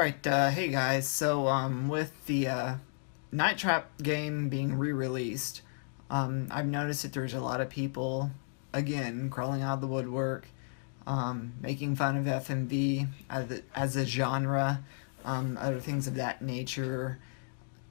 Alright, hey guys, so with the Night Trap game being re-released, I've noticed that there's a lot of people, again, crawling out of the woodwork, making fun of FMV as a genre, other things of that nature.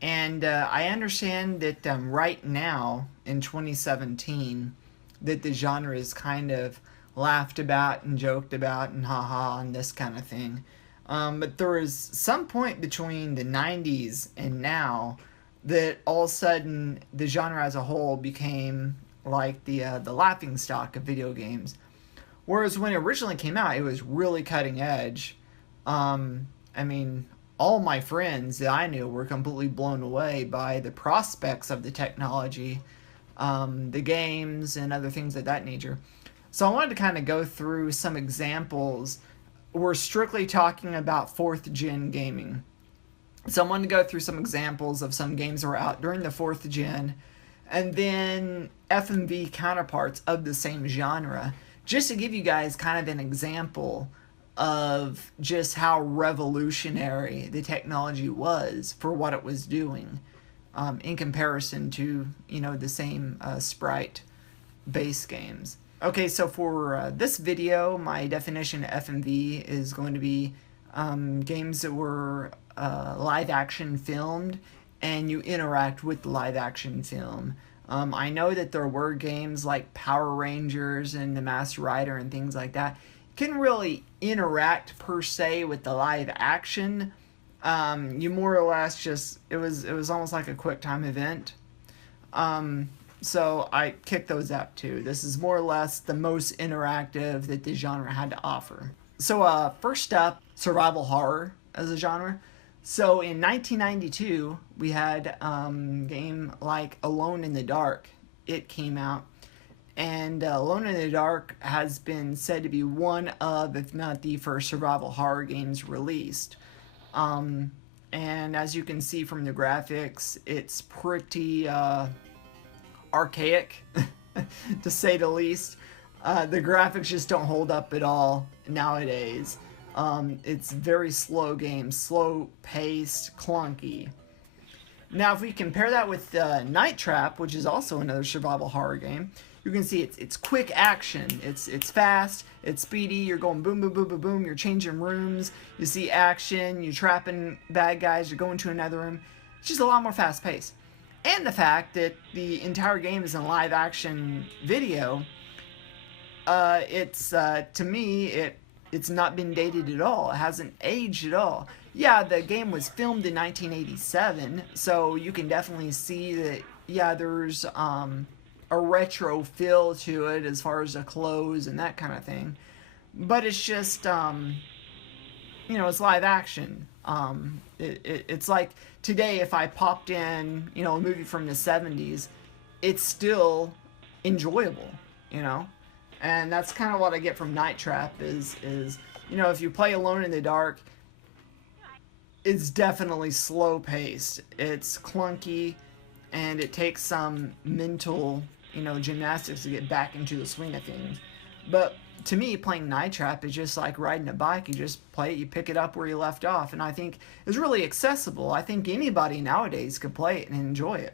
And I understand that right now, in 2017, that the genre is kind of laughed about and joked about and haha and this kind of thing. But there was some point between the 90s and now that all of a sudden the genre as a whole became like the laughing stock of video games. Whereas when it originally came out, it was really cutting edge. I mean, all my friends that I knew were completely blown away by the prospects of the technology, the games, and other things of that nature. So I wanted to kind of go through some examples. We're strictly talking about 4th gen gaming. So I wanted to go through some examples of some games that were out during the 4th gen, and then FMV counterparts of the same genre, just to give you guys kind of an example of just how revolutionary the technology was for what it was doing, in comparison to, you know, the same sprite base games. Okay, so for this video, my definition of FMV is going to be games that were live action filmed and you interact with the live action film. I know that there were games like Power Rangers and The Masked Rider and things like that. You couldn't really interact per se with the live action. You more or less just, it was almost like a quick time event. So I kicked those out too. This is more or less the most interactive that the genre had to offer. So first up, survival horror as a genre. So in 1992, we had a game like Alone in the Dark. It came out. And Alone in the Dark has been said to be one of, if not the first, survival horror games released. And as you can see from the graphics, it's pretty archaic, to say the least. The graphics just don't hold up at all nowadays. It's very slow game, slow paced, clunky. Now if we compare that with Night Trap, which is also another survival horror game, you can see it's quick action, it's fast, it's speedy, you're going boom boom boom boom boom, you're changing rooms, you see action, you're trapping bad guys, you're going to another room. It's just a lot more fast paced. And the fact that the entire game is in live action video, it's to me it's not been dated at all. It hasn't aged at all. Yeah, the game was filmed in 1987, so you can definitely see that. Yeah, there's a retro feel to it as far as the clothes and that kind of thing. But it's just you know, it's live action. It's like today if I popped in, you know, a movie from the 70s, it's still enjoyable, you know? And that's kind of what I get from Night Trap is, you know, if you play Alone in the Dark, it's definitely slow paced. It's clunky and it takes some mental, you know, gymnastics to get back into the swing of things. But to me, playing Night Trap is just like riding a bike. You just play it, you pick it up where you left off, and I think it's really accessible. I think anybody nowadays could play it and enjoy it.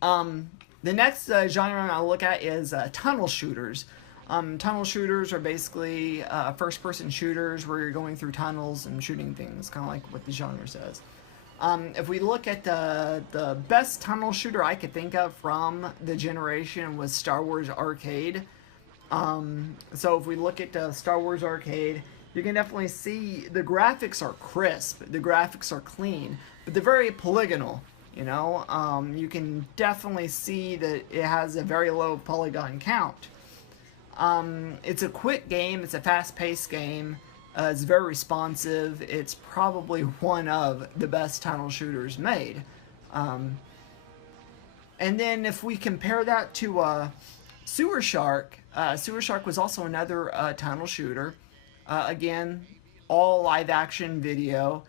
The next genre I'll look at is tunnel shooters. Tunnel shooters are basically first-person shooters where you're going through tunnels and shooting things, kind of like what the genre says. If we look at the best tunnel shooter I could think of from the generation was Star Wars Arcade. So if we look at Star Wars Arcade, you can definitely see the graphics are crisp, the graphics are clean, but they're very polygonal, you know. You can definitely see that it has a very low polygon count. It's a quick game, it's a fast-paced game, it's very responsive, it's probably one of the best tunnel shooters made. And then if we compare that to Sewer Shark, Sewer Shark was also another tunnel shooter. Again, all live action video.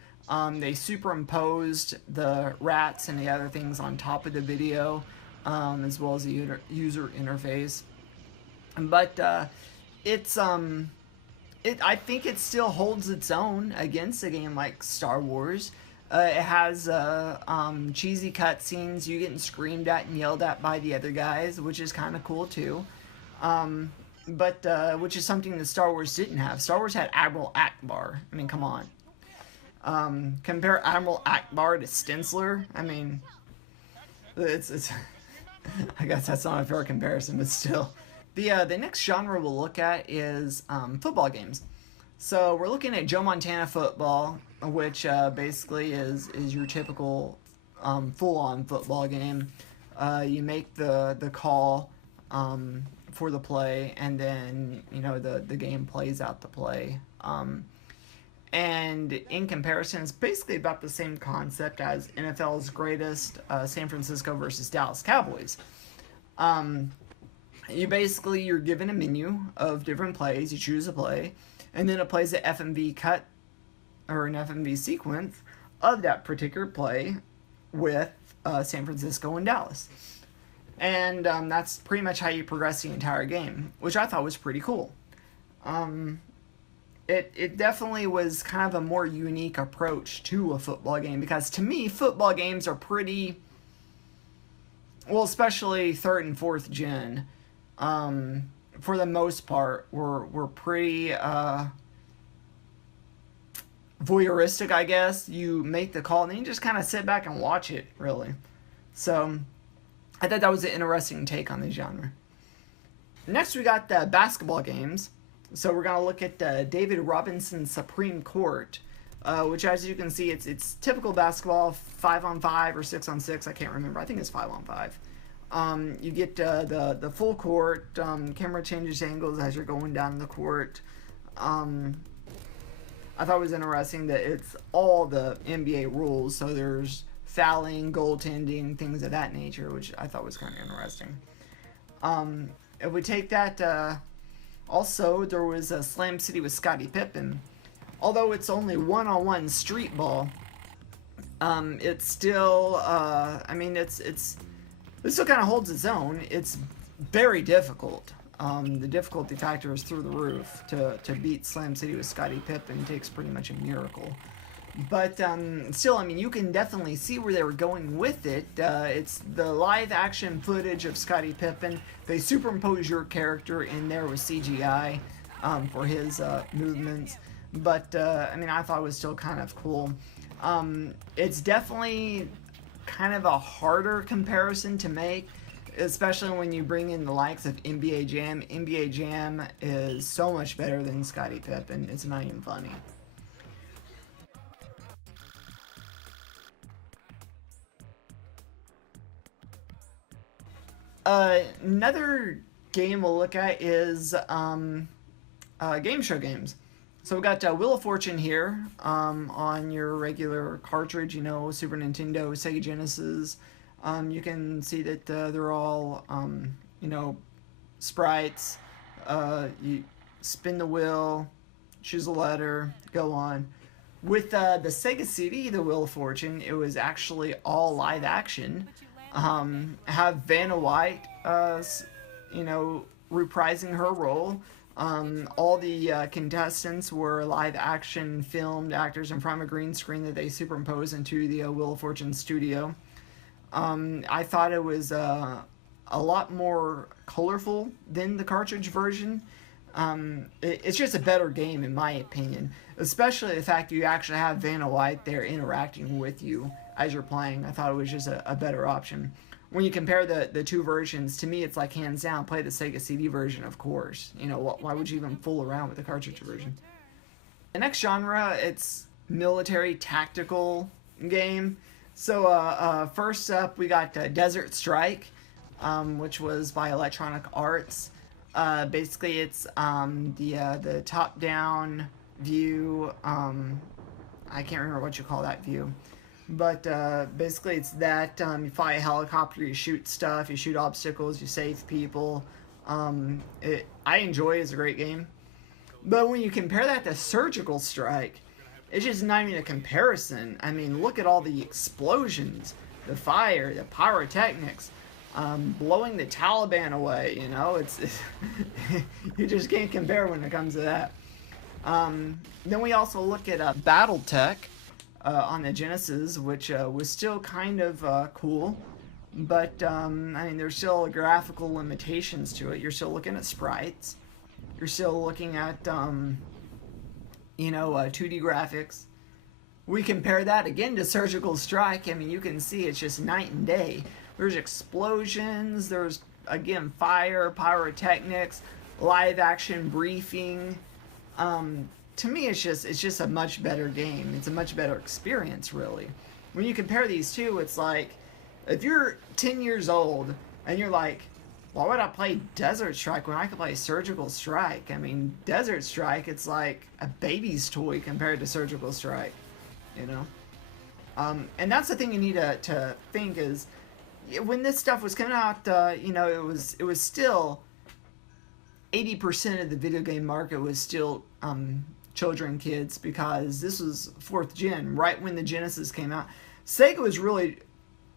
They superimposed the rats and the other things on top of the video, as well as the user interface. But it's I think it still holds its own against a game like Star Wars. It has cheesy cutscenes, you getting screamed at and yelled at by the other guys, which is kind of cool too. But which is something that Star Wars didn't have. Star Wars had Admiral Akbar. I mean, come on. Compare Admiral Akbar to Stencler. I mean, it's I guess that's not a fair comparison, but still. The next genre we'll look at is football games. So we're looking at Joe Montana football, which basically is your typical full-on football game. You make the call for the play, and then the game plays out the play. And in comparison, it's basically about the same concept as NFL's greatest, San Francisco versus Dallas Cowboys. You're given a menu of different plays. You choose a play, and then it plays an FMV cut or an FMV sequence of that particular play with San Francisco and Dallas. And that's pretty much how you progress the entire game, which I thought was pretty cool. It definitely was kind of a more unique approach to a football game, because to me, football games are pretty, well, especially third and fourth gen, for the most part, were pretty voyeuristic, I guess. You make the call and then you just kind of sit back and watch it, really. So I thought that was an interesting take on the genre. Next, we got the basketball games. So we're going to look at David Robinson's Supreme Court, which, as you can see, it's typical basketball, 5-on-5 or 6-on-6. I can't remember. I think it's 5-on-5. You get the full court. Camera changes angles as you're going down the court. I thought it was interesting that it's all the NBA rules. So there's fouling, goaltending, things of that nature, which I thought was kind of interesting. If we take that... Also, there was a Slam City with Scottie Pippen. Although it's only one-on-one street ball, it's still, it still kind of holds its own. It's very difficult. The difficulty factor is through the roof. To beat Slam City with Scottie Pippen takes pretty much a miracle. But still, you can definitely see where they were going with it. It's the live action footage of Scottie Pippen. They superimpose your character in there with CGI for his movements. But, I thought it was still kind of cool. It's definitely kind of a harder comparison to make, especially when you bring in the likes of NBA Jam. NBA Jam is so much better than Scottie Pippen. It's not even funny. Another game we'll look at is game show games. So we got Wheel of Fortune here on your regular cartridge, Super Nintendo, Sega Genesis. You can see that they're all, sprites. You spin the wheel, choose a letter, go on. With the Sega CD, the Wheel of Fortune, it was actually all live action. Have Vanna White, reprising her role. All the contestants were live action filmed actors in front of a green screen that they superimpose into the Wheel of Fortune studio. I thought it was a lot more colorful than the cartridge version. It's just a better game in my opinion, especially the fact that you actually have Vanna White there interacting with you as you're playing. I thought it was just a better option. When you compare the two versions, to me it's like hands down, play the Sega CD version, of course. Why would you even fool around with the cartridge version? The next genre, it's military tactical game. So first up we got Desert Strike, which was by Electronic Arts. Basically it's the top-down view. I can't remember what you call that view. But basically it's that you fly a helicopter, you shoot stuff, you shoot obstacles, you save people. I enjoy it. It's a great game. But when you compare that to Surgical Strike, it's just not even a comparison. Look at all the explosions, the fire, the pyrotechnics, blowing the Taliban away. It's you just can't compare when it comes to that. Then we also look at BattleTech on the Genesis, which was still kind of cool, but I mean, there's still graphical limitations to it. You're still looking at sprites. You're still looking at 2D graphics. We compare that again to Surgical Strike. I mean, you can see it's just night and day. There's explosions. There's again fire, pyrotechnics, live action briefing. To me, it's just a much better game. It's a much better experience, really. When you compare these two, it's like if you're 10 years old and you're like, why would I play Desert Strike when I could play Surgical Strike? I mean, Desert Strike, it's like a baby's toy compared to Surgical Strike, you know? And that's the thing you need to think is, when this stuff was coming out, it was still 80% of the video game market was still children, kids, because this was 4th gen, right when the Genesis came out. Sega was really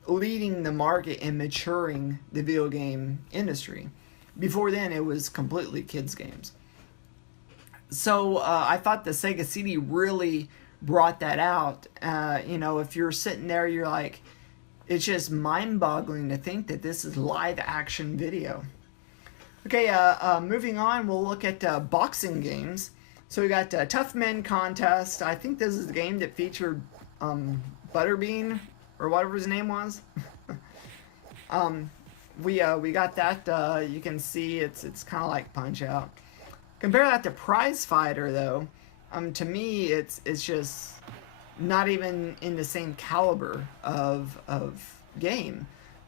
leading the market and maturing the video game industry. Before then, it was completely kids games. So I thought the Sega CD really brought that out. If you're sitting there, you're like, it's just mind-boggling to think that this is live action video. Okay, moving on, we'll look at boxing games. So we got Tough Men Contest. I think this is the game that featured Butterbean, or whatever his name was. We got that. You can see it's kind of like Punch-Out. Compare that to Prize Fighter, though. To me, it's just not even in the same caliber of game.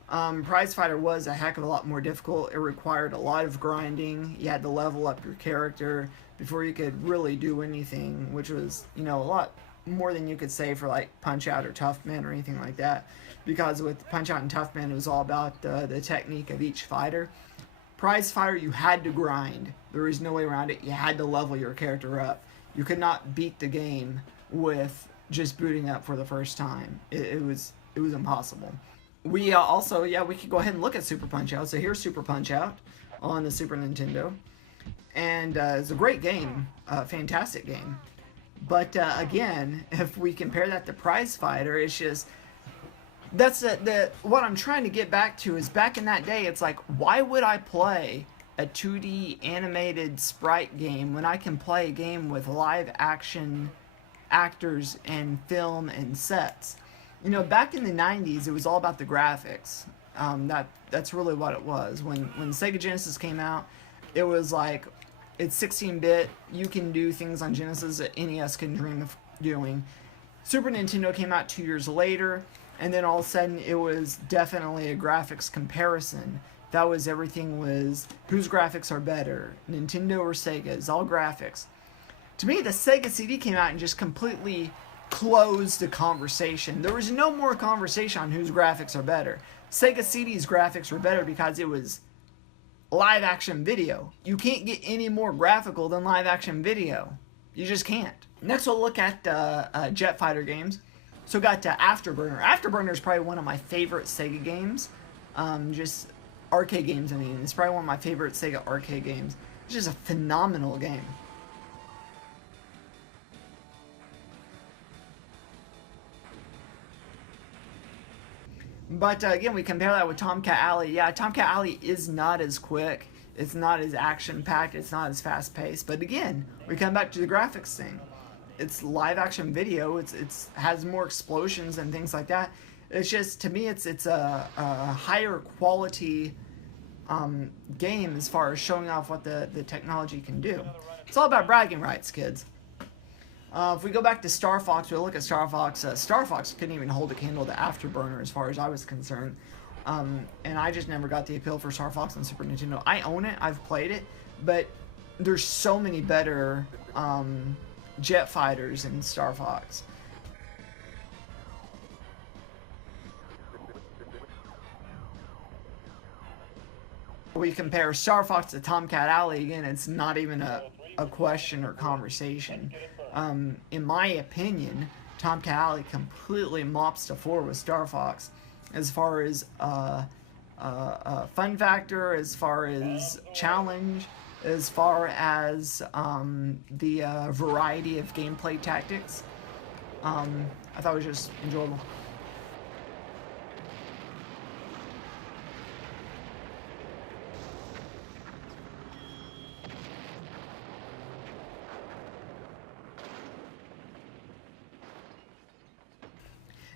Prize Fighter was a heck of a lot more difficult. It required a lot of grinding. You had to level up your character before you could really do anything, which was, a lot more than you could say for like Punch-Out or Tough Men or anything like that. Because with Punch-Out and Tough Men, it was all about the technique of each fighter. Prize Fighter, you had to grind. There was no way around it. You had to level your character up. You could not beat the game with just booting up for the first time. It was impossible. We also, we could go ahead and look at Super Punch-Out. So here's Super Punch-Out on the Super Nintendo. And it's a great game, fantastic game. But again, if we compare that to Prize Fighter, it's just, that's what I'm trying to get back to is back in that day, it's like, why would I play a 2D animated sprite game when I can play a game with live action actors and film and sets? Back in the 90s, it was all about the graphics. That's really what it was. When Sega Genesis came out, it was like, it's 16-bit, you can do things on Genesis that NES can dream of doing. Super Nintendo came out 2 years later, and then all of a sudden it was definitely a graphics comparison. That was, everything was, whose graphics are better, Nintendo or Sega's, all graphics. To me, the Sega CD came out and just completely closed the conversation. There was no more conversation on whose graphics are better. Sega CD's graphics were better because it was live action video. You can't get any more graphical than live action video. You just can't. Next we'll look at Jet Fighter games. So we got Afterburner. Afterburner is probably one of my favorite Sega games. Just arcade games, I mean. It's probably one of my favorite Sega arcade games. It's just a phenomenal game. But again, we compare that with Tomcat Alley. Yeah, Tomcat Alley is not as quick. It's not as action-packed. It's not as fast-paced. But again, we come back to the graphics thing. It's live-action video. It has more explosions and things like that. It's just, to me, it's a higher quality game as far as showing off what the technology can do. It's all about bragging rights, kids. If we go back to Star Fox, we'll look at Star Fox. Star Fox couldn't even hold a candle to Afterburner as far as I was concerned. And I just never got the appeal for Star Fox on Super Nintendo. I own it, I've played it, but there's so many better jet fighters in Star Fox. We compare Star Fox to Tomcat Alley, again, it's not even a question or conversation. In my opinion, Tomcat Alley completely mops the floor with Star Fox as far as fun factor, as far as challenge. as far as the variety of gameplay tactics. I thought it was just enjoyable.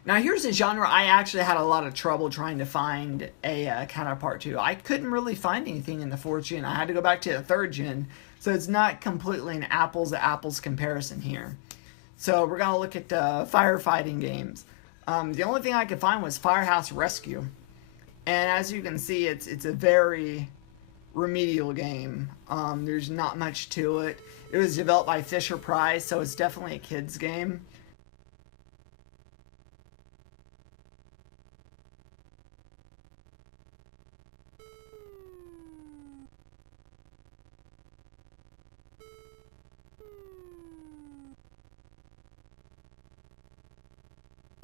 Now here's a genre I actually had a lot of trouble trying to find a counterpart to. I couldn't really find anything in the 4th gen. I had to go back to the 3rd gen, so it's not completely an apples to apples comparison here. So we're gonna look at firefighting games. The only thing I could find was Firehouse Rescue, and as you can see, it's a very remedial game. There's not much to it. It was developed by Fisher Price, so it's definitely a kids game.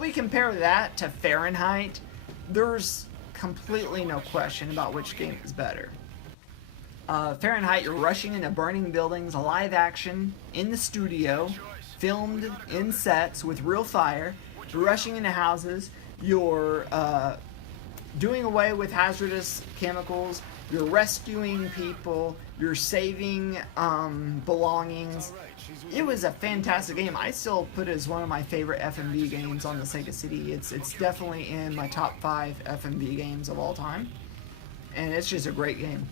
We compare that to Fahrenheit, there's completely no question about which game is better. Fahrenheit, you're rushing into burning buildings, live action, in the studio, filmed in sets with real fire. You're rushing into houses. You're doing away with hazardous chemicals. You're rescuing people. You're saving belongings. It was a fantastic game. I still put it as one of my favorite FMV games on the Sega CD. It's definitely in my top 5 FMV games of all time. And it's just a great game.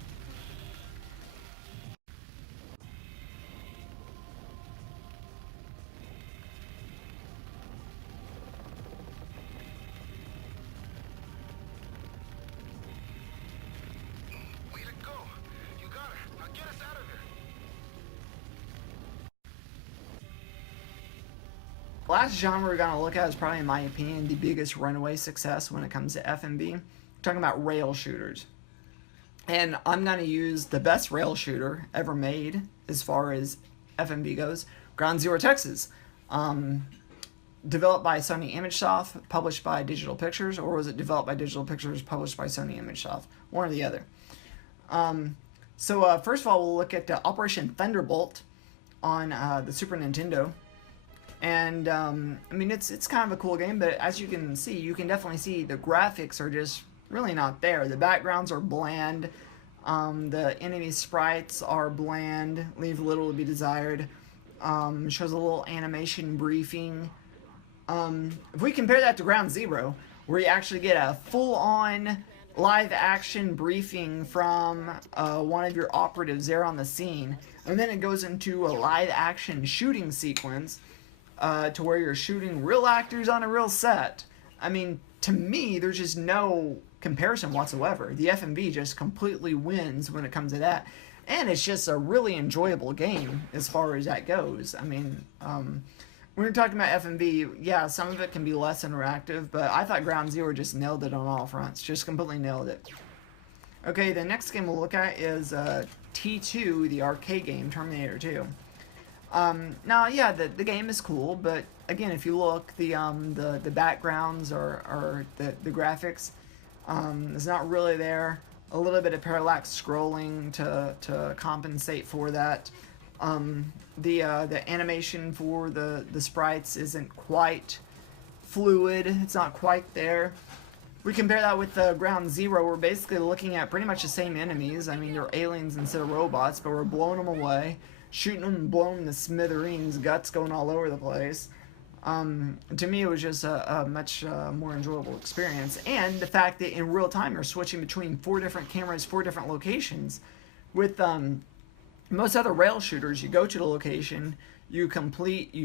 The last genre we're going to look at is probably, in my opinion, the biggest runaway success when it comes to FMV. We're talking about rail shooters. And I'm going to use the best rail shooter ever made as far as FMV goes, Ground Zero Texas. Developed by Sony ImageSoft, published by Digital Pictures, or was it developed by Digital Pictures, published by Sony ImageSoft? One or the other. First of all, we'll look at Operation Thunderbolt on the Super Nintendo. And I mean, it's kind of a cool game, but as you can see, you can definitely see the graphics are just really not there. The backgrounds are bland. The enemy sprites are bland, leave little to be desired. Shows a little animation briefing. If we compare that to Ground Zero, where you actually get a full-on live-action briefing from one of your operatives there on the scene, and then it goes into a live-action shooting sequence to where you're shooting real actors on a real set. I mean, to me, there's just no comparison whatsoever. The FMV just completely wins when it comes to that. And it's just a really enjoyable game as far as that goes. I mean, when we're talking about FMV, yeah, some of it can be less interactive, but I thought Ground Zero just nailed it on all fronts. Just completely nailed it. Okay, the next game we'll look at is T2, the arcade game, Terminator 2. Now, yeah, the game is cool, but again, if you look, the backgrounds or the graphics is not really there. A little bit of parallax scrolling to compensate for that. The animation for the sprites isn't quite fluid. It's not quite there. We compare that with Ground Zero. We're basically looking at pretty much the same enemies. I mean, they're aliens instead of robots, but we're blowing them away, shooting them and blowing them to smithereens, guts going all over the place. To me, it was just a much more enjoyable experience. And the fact that in real time, you're switching between 4 different cameras, 4 different locations. With most other rail shooters, you go to the location, you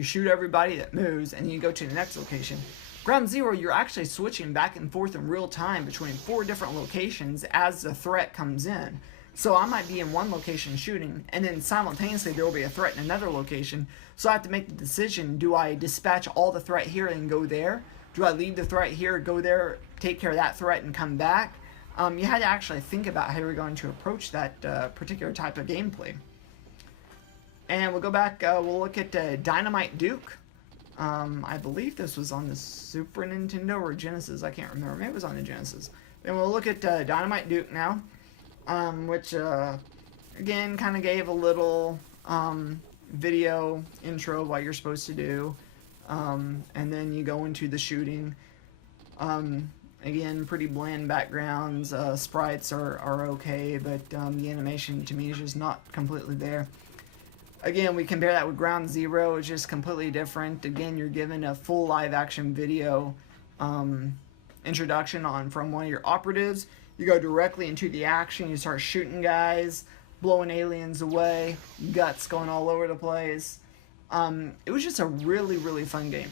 shoot everybody that moves, and then you go to the next location. Ground Zero, you're actually switching back and forth in real time between 4 different locations as the threat comes in. So I might be in one location shooting, and then simultaneously there will be a threat in another location. So I have to make the decision, do I dispatch all the threat here and go there? Do I leave the threat here, go there, take care of that threat, and come back? You had to actually think about how you're going to approach that particular type of gameplay. And we'll go back, we'll look at Dynamite Duke. I believe this was on the Super Nintendo or Genesis, I can't remember. Maybe it was on the Genesis. Then we'll look at Dynamite Duke now. Which Again, kind of gave a little video intro what you're supposed to do, and then you go into the shooting. Again, pretty bland backgrounds. Sprites are okay, but the animation to me is just not completely there. Again, we compare that with Ground Zero, it's just completely different. Again, you're given a full live action video introduction from one of your operatives. You go directly into the action, you start shooting guys, blowing aliens away, guts going all over the place. It was just a really, really fun game.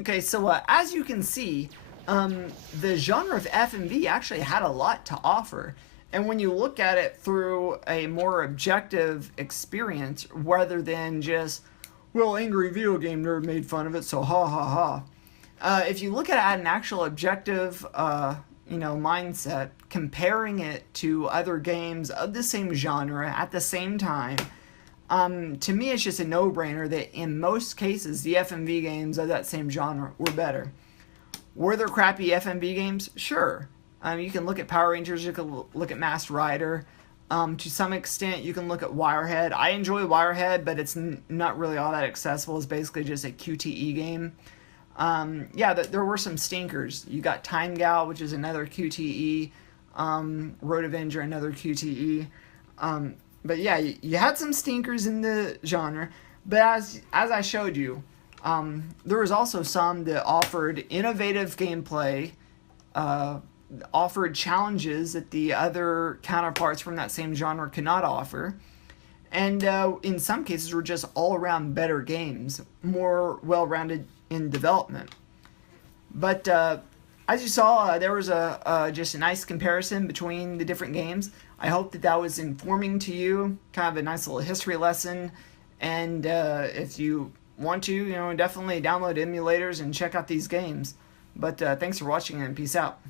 Okay, so as you can see, the genre of FMV actually had a lot to offer. And when you look at it through a more objective experience, rather than just, well, angry video game nerd made fun of it, so ha ha ha. If you look at it at an actual objective, mindset, comparing it to other games of the same genre at the same time, to me it's just a no-brainer that in most cases the FMV games of that same genre were better. Were there crappy FMV games? Sure. You can look at Power Rangers, you can look at Masked Rider. To some extent, you can look at Wirehead. I enjoy Wirehead, but it's not really all that accessible. It's basically just a QTE game. There were some stinkers. You got Time Gal, which is another QTE. Road Avenger, another QTE. But yeah, you had some stinkers in the genre. But as I showed you, there was also some that offered innovative gameplay, offered challenges that the other counterparts from that same genre could not offer, and in some cases were just all-around better games, more well-rounded in development. But as you saw, there was just a nice comparison between the different games. I hope that was informang to you, kind of a nice little history lesson, and if you want to, definitely download emulators and check out these games. But thanks for watching and peace out.